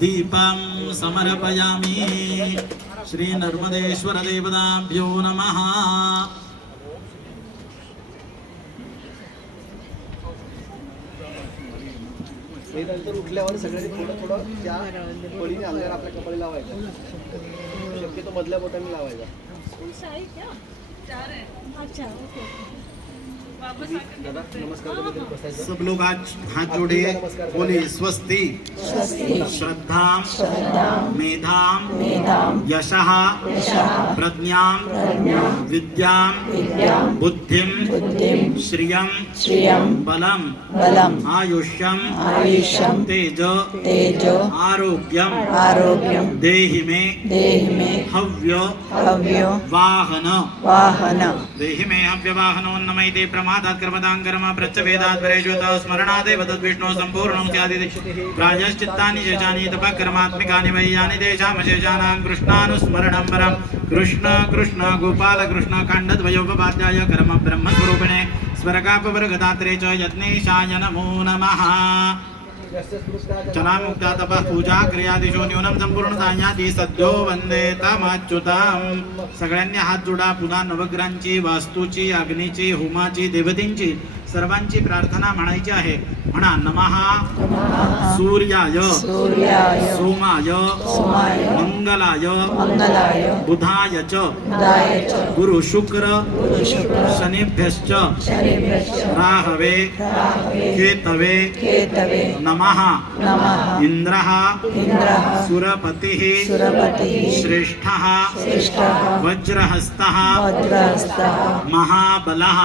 दीपं समर्पयामि। श्री नर्मदेश्वर देवताभ्यो नमः। नंतर उठल्यावर सगळ्यांनी थोडं थोडं त्या पळीने अंगार आपल्या कपाळी लावायचं, शक्यतो मधल्या बोटाने लावायचा। सब लोग आज हाथ जोड़े बोले स्वस्ति श्रद्धा मेधा यशः प्रज्ञा विद्या बुद्धिं श्रियं बलम आयुष्यम तेजो आरोग्यम देहि मे हव्य वाहन देहि मे हव्य वाहनोन्नमयते प्रमादात् कर्मदां कर्म प्रत्यवेदात् परेज्योत स्मरणादेव तद्विष्णु सम्पूर्णं स्यादि प्रायश्चित्तानि शेषानि तपकर्मात्मिकानि वै यानि तेषां शेषानां कृष्णानुस्मरणं परं कृष्ण कृष्ण गोपाल कृष्ण खण्डद्वयोपपाद्याय कर्म ब्रह्मस्वरूपिणे स्वर्गापवर्गदात्रे च यज्ञेशाय नमो नमः। चनामुक्ता तपः पूजा क्रियादिशो न्यूनं संपूर्णतायाति सद्यो वंदे तमच्युतां। सगळ्यांनी हात जोडा। पुन्हा नवग्रहांची वास्तूची अग्नीची होमाची देवतींची सर्वांची प्रार्थना म्हणायची आहे। म्हणा नमः सूर्याय सोमाय मंगलाय बुधाय च गुरु शुक्र शनिभ्यश्च राहवे केतवे नमः। इंद्रः सुरपतिः श्रेष्ठः वज्रहस्तः महाबलः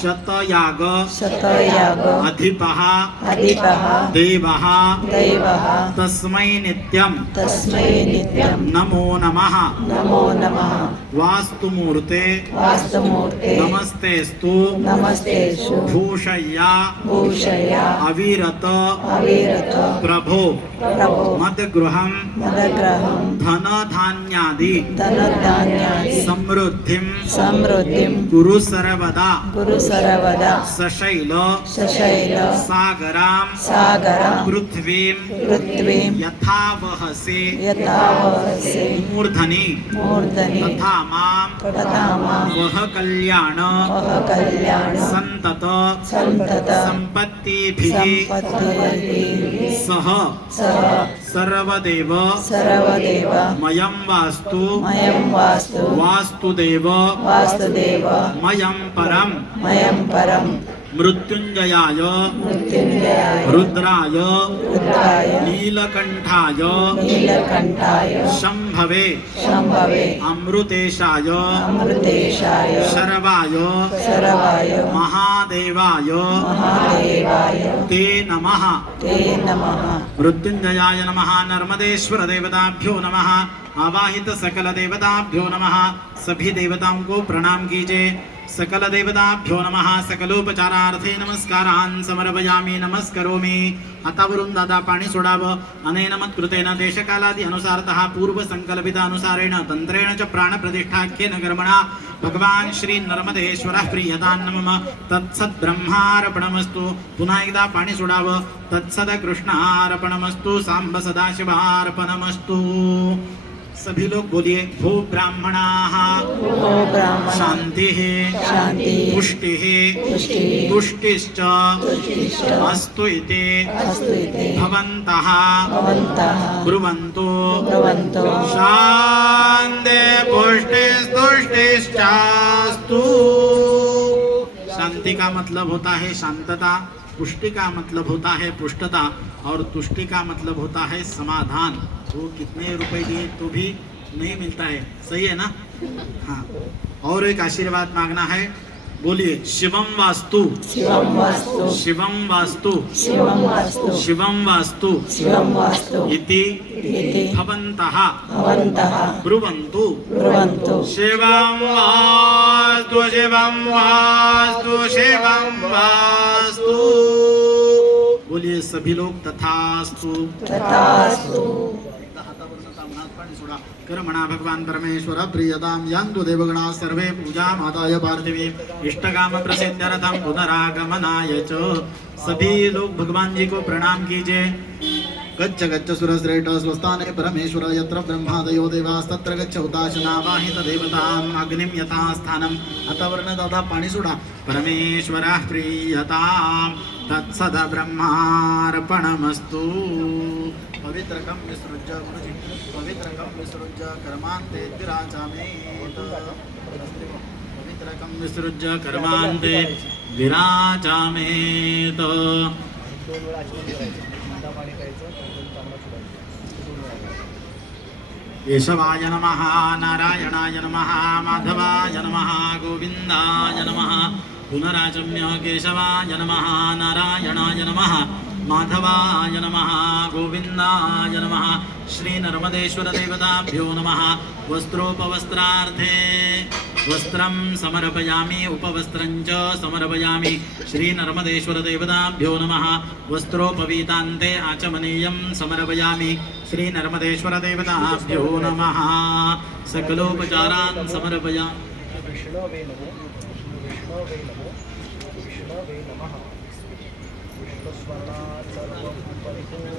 शतयाग अधिपः देवः तस्मै नित्यं नमो नमः। वास्तुमूर्ते नमस्तेस्तु भूषय्या अविरत प्रभो मदगृहं धनधान्यादि समृद्धिं कुरु सर्वदा सशैल सागरां पृथ्वीं यथा वहसे मूर्धनि तथा मां वह कल्याण संतत संपत्तिभिः सह सर्वदेव मयं वास्तु वास्तुदेव मयं परं मृत्युंजयाय रुद्राय नीलकंठाय शंभवे अमृतेशाय शर्वाय महादेवाय ते नमः। मृत्युंजयाय नमः। नर्मदेश्वर देवताभ्यो नमः। आवाहित सकल देवताभ्यो नमः। सभी देवताओं को प्रणाम कीजिए। सकल देवताभ्यो नमः। सकलोपचारार्थे नमस्कारान् समर्पयामि नमस्करोमि। हातावरून दादा पाणी सोडावं। अनेन मत्कृतेन देशकालादि अनुसारतः पूर्व संकल्पित अनुसारेण तंत्रेण च प्राणप्रतिष्ठाख्येन कर्मणा भगवान श्री नर्मदेश्वरः प्रीयतान्नमः। तत्सत् ब्रह्मार्पणमस्तु। पुन्हा एकदा पाणी सोडावं। तत्सद कृष्णार्पणमस्तु। सांब सदाशिवार्पणमस्तु। सभी लोग बोलिए भो ब्राह्मणाः शान्तिः पुष्टिः तुष्टिश्च अस्तु इति भवन्तः ब्रुवन्तु। शान्ति पुष्टिस्तुष्टिश्चास्तु। शांति का मतलब होता है शांतता, पुष्टि का मतलब होता है पुष्टता और तुष्टि का मतलब होता है समाधान। वो कितने रुपए दिए तो भी नहीं मिलता है, सही है ना? हाँ। और एक आशीर्वाद मांगना है। बोलिए शिवम वास्तु शिवम वास्तु शिवम वास्तु इति भवन्तः ब्रुवन्तु। शिवम वास्तु शिवम वास्तु शिवम वास्तु। बोलिए सभी लोग तथास्तु। कर म्हणा भगवान परमेश्वर प्रियताम यांतु देवगणा सर्वे पूजा माताय पार्थिवी इष्टकाम प्रसिद्ध्यर्थम पुनरागमनाय च। सभी लोग भगवान जी को प्रणाम कीजिए। गच्छ गच्छ सुरश्रेष्ठ स्वस्थाने परमेश्वर यत्र ब्रह्मादयो देवास्तत्र गच्छ हुताशनावाहित देवताम् अग्निं यथा स्थानम् अतवर्ण दादा पाणी सोडा परमेश्वरः प्रीयताम् तत्सद ब्रह्मार्पणमस्तु पवित्रकं विसृज्य गुरुजी पवित्रकं विसृज्य कर्मान्ते विराजामेत पवित्रकं विसृज्य कर्मान्ते विराजामेत दोन वेळा आचमन करायचं थंडा पाणी प्यायचं दोन तांबडा चुरायचं केशवाय नमः नारायणाय नमः माधवाय नमः गोविन्दाय नमः पुनराचम्य केशवाय नमः नारायणाय नमः माधवाय नमः गोविन्दाय नमः श्रीनर्मदेश्वर देवताभ्यो नमः वस्त्रोपवस्त्रार्थे वस्त्रं समर्पयामि उपवस्त्रं च समर्पयामि श्रीनर्मदेश्वर देवताभ्यो नमः वस्त्रोपवीतान्ते आचमनीयं समर्पयामि श्रीनर्मदेश्वर देवताभ्यो नमः सकलोपचारान् समर्पयामि विष्णवे नमो विष्णवे नमो विष्णवे नमः विष्णुस्मरणात् सर्वं परिपूर्णम्